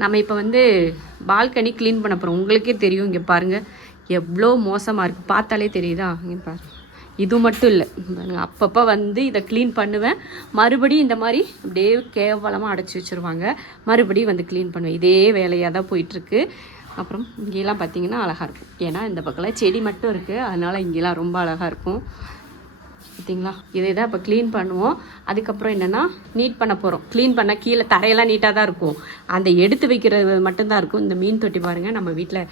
நம்ம இப்போ வந்து பால்கனி க்ளீன் பண்ண போகிறோம் உங்களுக்கே தெரியும் இங்கே பாருங்கள் எவ்வளோ மோசமாக இருக்குது பார்த்தாலே தெரியுதா? இங்கே பாரு. இது மட்டும் இல்லை. அப்பப்போ வந்து இதை க்ளீன் பண்ணுவேன். மறுபடியும் இந்த மாதிரி அப்படியே கேவலமாக அடைச்சி வச்சுருவாங்க. மறுபடியும் வந்து க்ளீன் பண்ணுவேன். இதே வேலையாக தான் போயிட்டுருக்கு. அப்புறம் இங்கெல்லாம் பார்த்தீங்கன்னா அழகாக இருக்கும். ஏன்னா இந்த பக்கம்லாம் செடி மட்டும் இருக்குது அதனால் இங்கெல்லாம் ரொம்ப அழகாக இருக்கும். பார்த்தீங்களா இதை தான் இப்போ க்ளீன் பண்ணுவோம். அதுக்கப்புறம் என்னென்னா நீட் பண்ண போகிறோம் க்ளீன் பண்ண கீழே தரையெல்லாம் நீட்டாக தான் இருக்கும். அந்த எடுத்து வைக்கிறது மட்டும்தான் இருக்கும். இந்த மீன் தொட்டி பாருங்கள் நம்ம வீட்டில்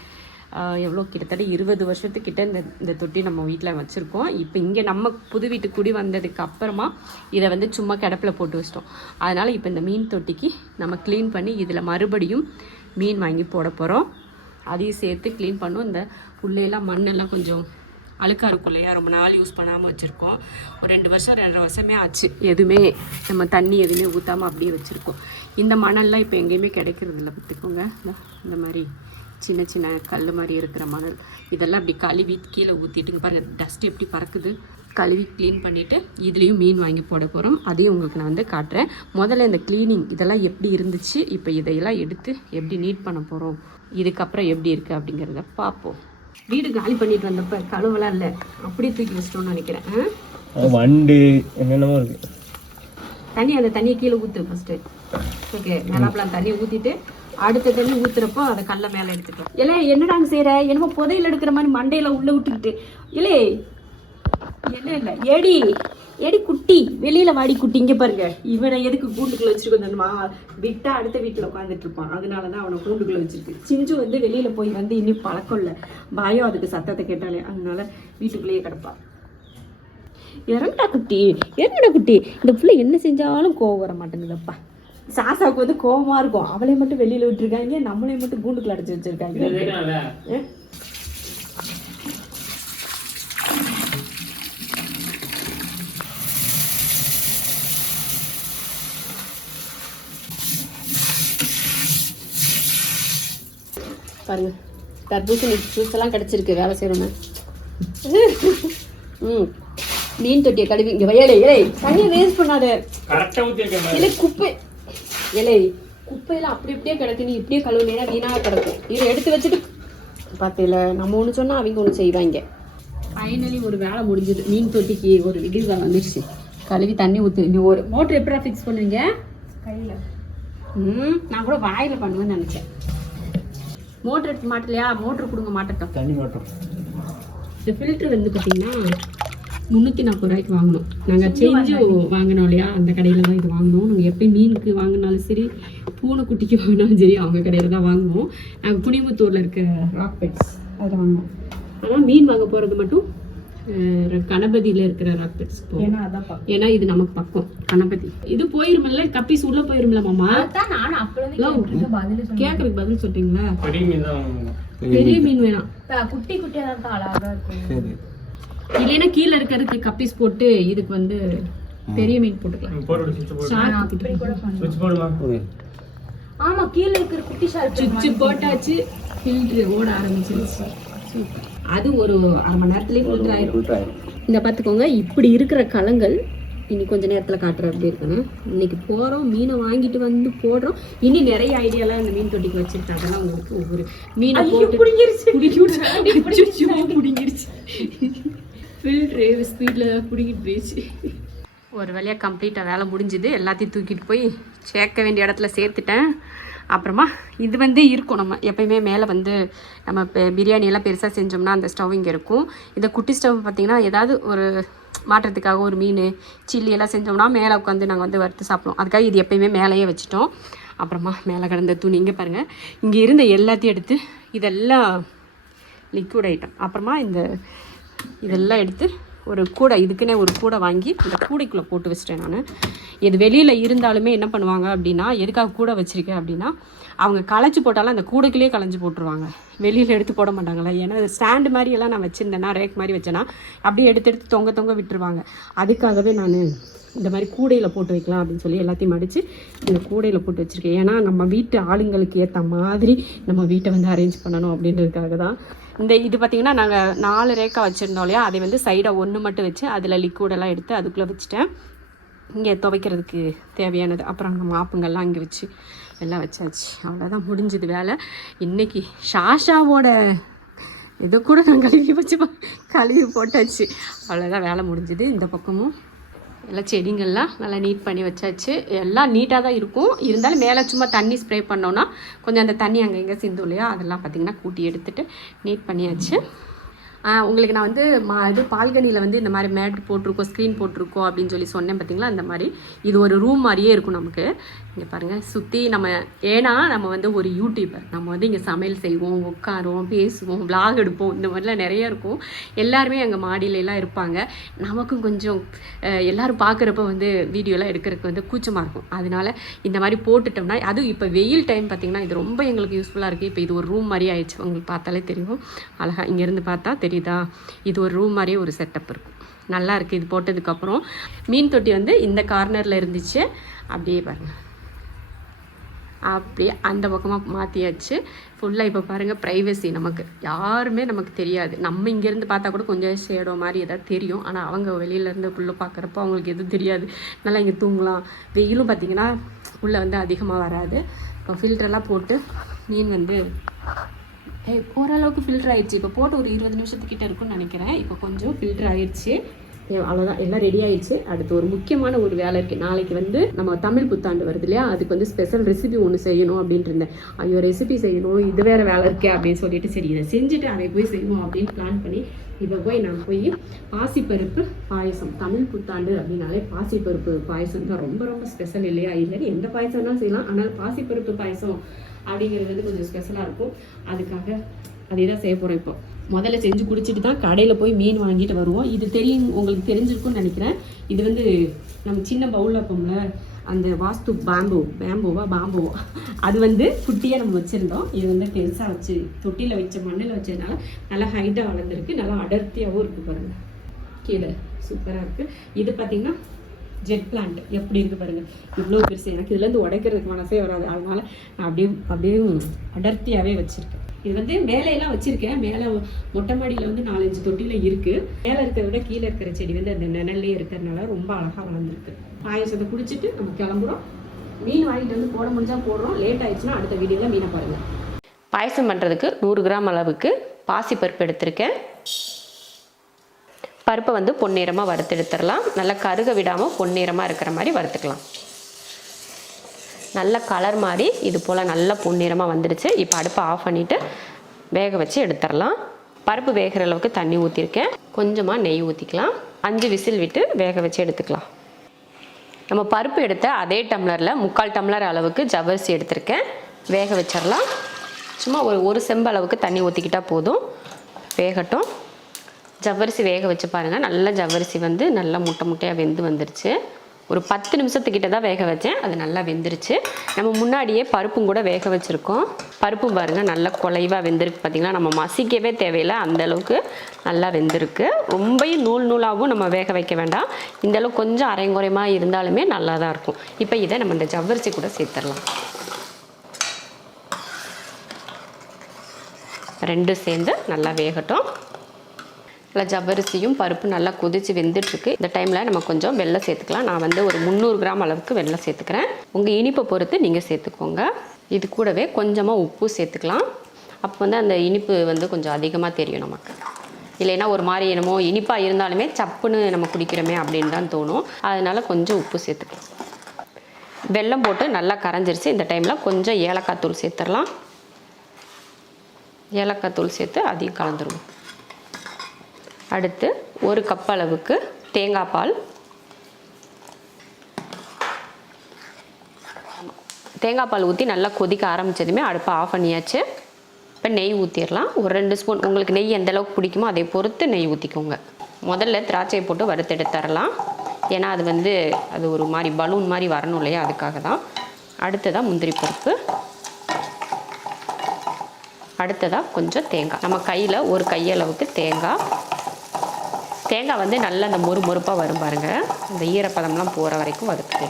எவ்வளோ? கிட்டத்தட்ட இருபது வருஷத்துக்கிட்ட இந்த இந்த தொட்டி நம்ம வீட்டில் வச்சுருக்கோம். இப்போ இங்கே நம்ம புது வீட்டு குடி வந்ததுக்கு அப்புறமா இதை வந்து சும்மா கிடப்பில் போட்டு வச்சிட்டோம். அதனால் இப்போ இந்த மீன் தொட்டிக்கு நம்ம க்ளீன் பண்ணி இதில் மறுபடியும் மீன் வாங்கி போட போகிறோம் அதையும் சேர்த்து க்ளீன் பண்ணும் இந்த உள்ளையெல்லாம் மண்ணெல்லாம் கொஞ்சம் அழுக்காக இருக்கும் இல்லையா ரொம்ப நாள் யூஸ் பண்ணாமல் வச்சுருக்கோம். ஒரு ரெண்டு வருஷம் ரெண்டரை வருஷமே ஆச்சு. எதுவுமே நம்ம தண்ணி எதுவுமே ஊற்றாமல் அப்படியே வச்சுருக்கோம். இந்த மணல்லாம் இப்போ எங்கேயுமே கிடைக்கிறது இல்லை பார்த்துக்கோங்க. இந்த- மாதிரி சின்ன சின்ன கல் மாதிரி இருக்கிற மணல். இதெல்லாம் அப்படி கழுவி கீழே ஊற்றிட்டுங்க பாருங்கள் டஸ்ட் எப்படி பறக்குது? கழுவி க்ளீன் பண்ணிவிட்டு இதுலேயும் மீன் வாங்கி போட போகிறோம் அதையும் உங்களுக்கு நான் வந்து காட்டுறேன். முதல்ல இந்த க்ளீனிங் இதெல்லாம் எப்படி இருந்துச்சு? இப்போ இதையெல்லாம் எடுத்து எப்படி நீட் பண்ண போகிறோம் இதுக்கப்புறம் எப்படி இருக்குது அப்படிங்கிறத பார்ப்போம். வீடு காலி பண்ணிட்டு வந்தப்ப கழுவெல்லாம் இல்லை. அப்படியே தூக்கி வச்சிட்டோம்னு நினைக்கிறேன். வண்டு என்னென்னமோ இருக்கு. தண்ணி அந்த தண்ணியை கீழே ஊற்று ஃபஸ்ட்டு ஓகே மேலாப்பெல்லாம் தண்ணி ஊற்றிட்டு அடுத்த தண்ணி ஊற்றுறப்போ அதை கல்ல மேலே எடுத்துக்கலாம். இல்லை என்னடா அங்கே செய்கிற என்னமோ புதையில எடுக்கிற மாதிரி மண்டையில உள்ளே விட்டுக்கிட்டு. இல்லை இல்லை இல்லை. ஏடி ஏடி குட்டி. வெளியில வாடி குட்டி இங்கே பாருங்க. இவனை எதுக்கு கூண்டுக்குள்ள வச்சிருக்கோம் தெரியுமா விட்டா அடுத்த வீட்டில் உட்காந்துட்டு இருப்பான். அதனால தான் அவனை கூண்டுக்குள்ள வச்சிருக்கு. சிஞ்சு வந்து வெளியில போய் வந்து இன்னும் பழக்கம் இல்லை. பயம் அதுக்கு சத்தத்தை கேட்டாலே அதனால வீட்டுக்குள்ளேயே கிடப்பான் இறங்கடா குட்டி. இறங்கடா குட்டி. இந்த புள்ள என்ன செஞ்சாலும் கோவம் வர மாட்டேங்குதப்பா. சாசாவுக்கு வந்து கோவமா இருக்கும். அவளை மட்டும் வெளியில விட்டுருக்காங்க நம்மளை மட்டும் கூண்டுக்குள்ள அடைச்சு வச்சிருக்காங்க. ஆ? பாருங்க தர்பூசணி ஜூஸ் எல்லாம் கிடைச்சிருக்கு வேலை செய்யணும்னு ம். மீன் தொட்டியை கழுவி இங்க வயலே இலை தண்ணியை வேஸ்ட் பண்ணாத. கரெக்டாக ஊற்றி வைக்க இலை குப்பை. இலை குப்பையெல்லாம் அப்படி அப்படியே கிடக்கு நீ இப்படியே கழுவுனீங்கன்னா வீணாக கிடக்கும். இதை எடுத்து வச்சுட்டு பார்த்தீங்களா நம்ம ஒன்று சொன்னால் அவங்க ஒன்று செய்வாங்க. ஃபைனலி ஒரு வேலை முடிஞ்சது. மீன் தொட்டிக்கு ஒரு விடிவு வந்துருச்சு. கழுவி தண்ணி ஊற்று நீ ஒரு மோட்ரு எப்படா ஃபிக்ஸ் பண்ணுவீங்க? கையில். ம் நான் கூட வாயில் பண்ணுவேன்னு நினச்சேன். மோட்ரு எடுத்து மாட்டலையா? மோட்ரு கொடுங்க மாட்டட்டும். தண்ணி மாட்டோம். இந்த ஃபில்ட்ரு வந்து பார்த்தீங்கன்னா முந்நூற்றி நாற்பது ரூபாய்க்கு வாங்கினோம் நாங்கள் செஞ்சு வாங்கினோம் இல்லையா? அந்த கடையில் தான் இது வாங்கினோம். நாங்கள் எப்பயும் மீனுக்கு வாங்கினாலும் சரி பூனைக்குட்டிக்கு வாங்கினாலும் சரி அவங்க கடையில் தான் வாங்குவோம். நாங்கள் புனிமுத்தூரில் இருக்க ராக் பெட்ஸ் அதில் வாங்குவோம். ஆனால் மீன் வாங்க போகிறது மட்டும் கணபதியில் இருக்கிற ராக் பெட்ஸ் போகும் ஏன்னா இது நமக்கு பக்கம். கணபதி. இது போயிருமில்ல கப்பீஸ் உள்ள போயிருமில்ல மாமா? நானும் அப்பொழுது பதில் கேட்கறதுக்கு பதில் சொல்லிட்டீங்களா? பெரிய மீன். வேணாம் குட்டி குட்டியா தான் அழகா இருக்கும். சரி. இல்லைன்னா கீழே இருக்கிறதுக்கு கப்பீஸ் போட்டு இதுக்கு வந்து பெரிய மீன் போட்டுக்கலாம். ஆமா கீழ இருக்கிற குட்டி ஷார்க் சுவிட்ச் போட்டாச்சு ஃபில்ட்ரு ஓட ஆரம்பிச்சிருச்சு. அது ஒரு அரை மணி நேரத்துலேயே ஃபில்டர் ஆயிரும். இந்த பார்த்துக்கோங்க இப்படி இருக்கிற கலங்கள் இனி கொஞ்ச நேரத்தில் காட்டுற அப்படி இருக்கணும். இன்னைக்கு போகிறோம் மீனை வாங்கிட்டு வந்து போடுறோம். இனி நிறைய ஐடியாலாம் இந்த மீன் தொட்டிக்கு வச்சிருக்கேன் அதெல்லாம் உங்களுக்கு ஒவ்வொரு மீனை போட்டு பிடிங்கிருச்சு. பிடிங்கிருச்சு. ஃபில்ட்ரு ஸ்பீடில் பிடிங்கிட்டு போயிடுச்சு. ஒரு வழியாக கம்ப்ளீட்டாக வேலை முடிஞ்சுது. எல்லாத்தையும் தூக்கிட்டு போய் சேர்க்க வேண்டிய இடத்துல சேர்த்துட்டேன். அப்புறமா இது வந்து இருக்கும். நம்ம எப்பயுமே மேலே வந்து நம்ம இப்போ பெருசாக செஞ்சோம்னா அந்த ஸ்டவ் இங்கே இருக்கும். இந்த குட்டி ஸ்டவ் பார்த்திங்கன்னா ஏதாவது ஒரு மாற்றத்துக்காக ஒரு மீன் சில்லி எல்லாம் செஞ்சோம்னா மேலே உட்காந்து நாங்கள் வந்து வறுத்து சாப்பிடுவோம். அதுக்காக இது எப்பயுமே மேலேயே வச்சுட்டோம். அப்புறமா மேலே கிடந்த துணி இங்கே பாருங்கள் இங்கே இருந்த எல்லாத்தையும் எடுத்து இதெல்லாம் லிக்விட் ஐட்டம் அப்புறமா இந்த இதெல்லாம் எடுத்து ஒரு கூடை இதுக்குன்னே ஒரு கூடை வாங்கி இந்த கூடைக்குள்ளே போட்டு வச்சிட்டேன் நான். இது வெளியில் இருந்தாலுமே என்ன பண்ணுவாங்க அப்படின்னா எதுக்காக கூடை வச்சுருக்கேன் அப்படின்னா அவங்க களைச்சி போட்டாலும் அந்த கூடைக்குள்ளேயே களைஞ்சி போட்டுருவாங்க. வெளியில் எடுத்து போட மாட்டாங்களா ஏன்னா அது ஸ்டாண்டு மாதிரி எல்லாம் நான் வச்சுருந்தேன்னா ரேக் மாதிரி வச்சேன்னா அப்படியே எடுத்து எடுத்து தொங்க தொங்க விட்டுருவாங்க. அதுக்காகவே நான் இந்த மாதிரி கூடையில் போட்டு வைக்கலாம் அப்படின்னு சொல்லி எல்லாத்தையும் மடித்து இந்த கூடையில் போட்டு வச்சுருக்கேன். ஏன்னா நம்ம வீட்டு ஆளுங்களுக்கு ஏற்ற மாதிரி நம்ம வீட்டை வந்து அரேஞ்ச் பண்ணணும் அப்படின்றதுக்காக தான். இந்த இது பார்த்திங்கன்னா நாங்கள் நாலு ரேக்கா வச்சுருந்தோம் இல்லையா? அதை வந்து சைடாக ஒன்று மட்டும் வச்சு அதில் லிக்விடெல்லாம் எடுத்து அதுக்குள்ளே வச்சுட்டேன். இங்கே துவைக்கிறதுக்கு தேவையானது. அப்புறம் அங்கே மாப்புங்கள்லாம் இங்கே வச்சு எல்லாம் வச்சாச்சு. அவ்வளோதான் முடிஞ்சது வேலை. இன்னைக்கு ஷாஷாவோட இதை கூட நான் கழுவி வச்சு கழுவி போட்டாச்சு. அவ்வளோதான் வேலை முடிஞ்சுது. இந்த பக்கமும் எல்லாம் செடிங்கள்லாம் நல்லா நீட் பண்ணி வச்சாச்சு. எல்லாம் நீட்டாக தான் இருக்கும். இருந்தாலும் மேலே சும்மா தண்ணி ஸ்ப்ரே பண்ணோன்னா கொஞ்சம் அந்த தண்ணி அங்கே எங்கே சிந்தும் இல்லையா? அதெல்லாம் பார்த்திங்கன்னா கூட்டி எடுத்துட்டு நீட் பண்ணியாச்சு. உங்களுக்கு நான் வந்து மா இது பால்கனியில் வந்து இந்த மாதிரி மேட் போட்டிருக்கோம் ஸ்க்ரீன் போட்டிருக்கோம் அப்படின்னு சொல்லி சொன்னேன் பார்த்தீங்களா அந்த மாதிரி. இது ஒரு ரூம் மாதிரியே இருக்கும் நமக்கு. இங்கே பாருங்கள் சுற்றி நம்ம ஏன்னா நம்ம வந்து ஒரு யூடியூபர் நம்ம வந்து இங்கே சமையல் செய்வோம் உட்காருவோம் பேசுவோம் vlog எடுப்போம். இந்த மாதிரிலாம் நிறைய இருக்கும். எல்லாருமே அங்கே மாடியில எல்லாம் இருப்பாங்க. நமக்கும் கொஞ்சம் எல்லோரும் எல்லாரும் பார்க்குறப்ப வந்து வீடியோலாம் எடுக்கிறதுக்கு வந்து கூச்சமாக இருக்கும். அதனால இந்த மாதிரி போட்டுட்டோம்னா அதுவும் இப்போ வெயில் டைம் பார்த்திங்கன்னா இது ரொம்ப எங்களுக்கு யூஸ்ஃபுல்லாக இருக்குது இப்போ இது ஒரு ரூம் மாதிரி ஆயிடுச்சு. உங்களுக்கு பார்த்தாலே தெரியும். அழகாக இங்கேருந்து பார்த்தா தெரியுதா? இது ஒரு ரூம் மாதிரியே ஒரு செட்டப் இருக்கும். நல்லா இருக்குது இது போட்டதுக்கப்புறம் மீன் தொட்டி வந்து இந்த கார்னரில் இருந்துச்சு. அப்படியே பாருங்கள் அப்படியே அந்த பக்கமாக மாற்றியாச்சு ஃபுல்லாக இப்போ பாருங்கள் ப்ரைவசி நமக்கு. யாருமே நமக்கு தெரியாது. நம்ம இங்கேருந்து பார்த்தா கூட கொஞ்சம் ஷேடோ மாதிரி எதாவது தெரியும். ஆனால் அவங்க வெளியிலேருந்து உள்ளே பார்க்குறப்போ அவங்களுக்கு எதுவும் தெரியாது. நல்லா இங்கே தூங்கலாம். வெயிலும் பார்த்திங்கன்னா உள்ளே வந்து அதிகமாக வராது. இப்போ ஃபில்டரெல்லாம் போட்டு மீன் வந்து ஓரளவுக்கு ஃபில்டர் ஆயிடுச்சு. இப்போ போட்டு ஒரு இருபது நிமிஷத்துக்கிட்ட இருக்கும்னு நினைக்கிறேன். இப்போ கொஞ்சம் ஃபில்டர் ஆயிடுச்சு. அவ்வளோதான் எல்லாம் ரெடி ஆயிடுச்சு. அடுத்து ஒரு முக்கியமான ஒரு வேலை இருக்குது நாளைக்கு வந்து நம்ம தமிழ் புத்தாண்டு வருது இல்லையா? அதுக்கு வந்து ஸ்பெஷல் ரெசிபி ஒன்று செய்யணும் அப்படின்ட்டு இருந்தேன். ஐயோ ரெசிபி செய்யணும். இது வேற வேலை இருக்கே அப்படின்னு சொல்லிட்டு சரி இதை செஞ்சுட்டு அதை போய் செய்வோம் அப்படின்னு பிளான் பண்ணி இப்போ போய் நான் போய் பாசிப்பருப்பு பாயசம் தமிழ் புத்தாண்டு அப்படின்னாலே பாசிப்பருப்பு பாயசம் தான் ரொம்ப ரொம்ப ஸ்பெஷல் இல்லையா? இல்லைன்னு எந்த பாயசம் தான் செய்யலாம். ஆனால் பாசிப்பருப்பு பாயசம் அப்படிங்கிறது வந்து கொஞ்சம் ஸ்பெஷலாக இருக்கும். அதுக்காக அதே தான் செய்ய போகிறோம் இப்போ. முதல்ல செஞ்சு குடிச்சிட்டு தான் கடையில் போய் மீன் வாங்கிட்டு வருவோம். இது தெரியும் உங்களுக்கு தெரிஞ்சிருக்கும்னு நினைக்கிறேன். இது வந்து நம்ம சின்ன பவுலில் வைப்போம்ல அந்த வாஸ்து பேம்பு பேம்போவா பாம்போவா அது வந்து குட்டியாக நம்ம வச்சுருந்தோம். இது வந்து பெருசாக வச்சு தொட்டியில் வச்ச மண்ணில் வச்சதுனால நல்லா ஹைட்டாக வளர்ந்துருக்கு. நல்லா அடர்த்தியாகவும் இருக்குது பாருங்கள் கீழே சூப்பராக இருக்குது இது பார்த்திங்கன்னா ஜெட் பிளான்ட் எப்படி இருக்குது பாருங்க. இவ்வளோ பெருசு. எனக்கு இதுலேருந்து உடைக்கிறதுக்கு மனசே வராது. அதனால நான் அப்படியே அப்படியே அடர்த்தியாகவே வச்சுருக்கேன். இது வந்து மேலையெல்லாம் வச்சுருக்கேன். மேலே மொட்டை மாடியில் வந்து நாலஞ்சு தொட்டியில் இருக்குது மேலே இருக்கிறத விட கீழே இருக்கிற செடி வந்து அந்த நிழல்லே இருக்கிறதுனால ரொம்ப அழகாக வளர்ந்துருக்கு. பாயசத்தை குடிச்சிட்டு நம்ம கிளம்புறோம். மீன் வாங்கிட்டு வந்து போட முடிஞ்சால் போடுறோம். லேட் ஆயிடுச்சுன்னா அடுத்த வீடியோவில் மீனை பாருங்கள் பாயசம் பண்ணுறதுக்கு நூறு கிராம் அளவுக்கு பாசிப்பருப்பு எடுத்திருக்கேன். பருப்பை வந்து பொன்னிறமாக வறுத்தெடுத்துடலாம். நல்லா கருக விடாமல் பொன்னிறமாக இருக்கிற மாதிரி வறுத்துக்கலாம். நல்ல கலர் மாதிரி இது போல் நல்ல பொன்னிறமாக வந்துடுச்சு. இப்போ அடுப்பை ஆஃப் பண்ணிவிட்டு வேக வச்சு எடுத்துடலாம். பருப்பு வேகிற அளவுக்கு தண்ணி ஊற்றிருக்கேன் கொஞ்சமாக நெய் ஊற்றிக்கலாம் அஞ்சு விசில் விட்டு வேக வச்சு எடுத்துக்கலாம். நம்ம பருப்பு எடுத்த அதே டம்ளரில் முக்கால் டம்ளர் அளவுக்கு ஜவ்வரிசி எடுத்திருக்கேன். வேக வச்சிடலாம். சும்மா ஒரு ஒரு செம்பு அளவுக்கு தண்ணி ஊற்றிக்கிட்டால் போதும். வேகட்டும். ஜவ்வரிசி வேக வச்சு பாருங்கள் நல்ல ஜவ்வரிசி வந்து நல்லா முட்டை முட்டையாக வெந்து வந்துருச்சு. ஒரு பத்து நிமிஷத்துக்கிட்ட தான் வேக வச்சேன். அது நல்லா வெந்துருச்சு. நம்ம முன்னாடியே பருப்பும் கூட வேக வச்சுருக்கோம். பருப்பும் பாருங்கள் நல்லா குலைவாக வெந்திருக்கு பார்த்திங்களா நம்ம மசிக்கவே தேவையில்லை. அந்த அளவுக்கு நல்லா வெந்திருக்கு. ரொம்பையும் நூல் நூலாகவும் நம்ம வேக வைக்க வேண்டாம். இந்தளவுக்கு கொஞ்சம் அரைங்குறையமாக இருந்தாலுமே நல்லா தான் இருக்கும். இப்போ இதை நம்ம இந்த ஜவ்வரிசி கூட சேர்த்துடலாம். ரெண்டும் சேர்ந்து நல்லா வேகட்டும். நல்லா ஜவ்வரிசியும் பருப்பு நல்லா கொதிச்சு வெந்துட்டுருக்கு. இந்த டைமில் நம்ம கொஞ்சம் வெள்ளம் சேர்த்துக்கலாம். நான் வந்து ஒரு முந்நூறு கிராம் அளவுக்கு வெள்ளம் சேர்த்துக்கிறேன். உங்கள் இனிப்பை பொறுத்து நீங்கள் சேர்த்துக்கோங்க. இது கூடவே கொஞ்சமாக உப்பு சேர்த்துக்கலாம். அப்போ வந்து அந்த இனிப்பு வந்து கொஞ்சம் அதிகமாக தெரியும் நமக்கு. இல்லைன்னா ஒரு மாதிரி என்னமோ இனிப்பாக இருந்தாலுமே சப்புன்னு நம்ம குடிக்கிறோமே அப்படின்னு தான் தோணும். அதனால் கொஞ்சம் உப்பு சேர்த்துக்கலாம். வெல்லம் போட்டு நல்லா கரைஞ்சிருச்சு. இந்த டைமில் கொஞ்சம் ஏலக்காய் தூள் சேர்த்துடலாம். ஏலக்காய் தூள் சேர்த்து அதையும் கலந்துருவோம். அடுத்து ஒரு கப் அளவுக்கு தேங்காய் பால். தேங்காய் பால் ஊற்றி நல்லா கொதிக்க ஆரம்பித்ததுமே அடுப்பை ஆஃப் பண்ணியாச்சு. இப்போ நெய் ஊற்றிடலாம் ஒரு ரெண்டு ஸ்பூன் உங்களுக்கு நெய் எந்த அளவுக்கு பிடிக்குமோ அதை பொறுத்து நெய் ஊற்றிக்கோங்க முதல்ல திராட்சையை போட்டு வறுத்தெடுத்துடலாம் ஏன்னா அது வந்து அது ஒரு மாதிரி பலூன் மாதிரி வரணும் இல்லையா? அதுக்காக தான். அடுத்ததாக முந்திரி பருப்பு. அடுத்ததாக கொஞ்சம் தேங்காய். நம்ம கையில் ஒரு கையளவுக்கு தேங்காய். தேங்காய் வந்து நல்லா அந்த மொறு மொறுப்பாக வரும் பாருங்கள் அந்த ஈரப்பதம்லாம் போகிற வரைக்கும் வறுத்து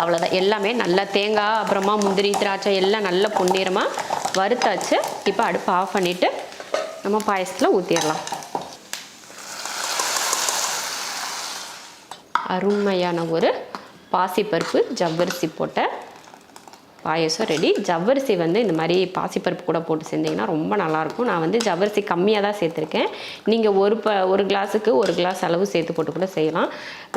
அவ்வளோதான் எல்லாமே நல்லா தேங்காய் அப்புறமா முந்திரி திராட்சை எல்லாம் நல்லா பொன்னிறமாக வறுத்தாச்சு. இப்போ அடுப்பு ஆஃப் பண்ணிவிட்டு நம்ம பாயசத்தில் ஊற்றிடலாம் அருமையான ஒரு பாசிப்பருப்பு ஜவ்வரிசி போட்ட பாயசம் ரெடி. ஜவ்வரிசி வந்து இந்த மாதிரி பாசிப்பருப்பு கூட போட்டு செஞ்சிங்கன்னா ரொம்ப நல்லாயிருக்கும். நான் வந்து ஜவ்வரிசி கம்மியாக தான் சேர்த்துருக்கேன். நீங்கள் ஒரு ப ஒரு கிளாஸுக்கு ஒரு கிளாஸ் அளவு சேர்த்து போட்டு கூட செய்யலாம்.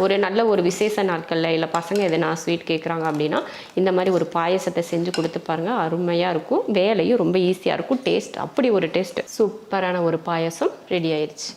ஒரு நல்ல ஒரு விசேஷ நாட்களில் இல்லை பசங்க எதனா ஸ்வீட் கேட்குறாங்க அப்படின்னா இந்த மாதிரி ஒரு பாயசத்தை செஞ்சு கொடுத்து பாருங்கள் அருமையாக இருக்கும். வேலையும் ரொம்ப ஈஸியாக இருக்கும். டேஸ்ட் அப்படி ஒரு டேஸ்ட். சூப்பரான ஒரு பாயசம் ரெடி ஆயிடுச்சு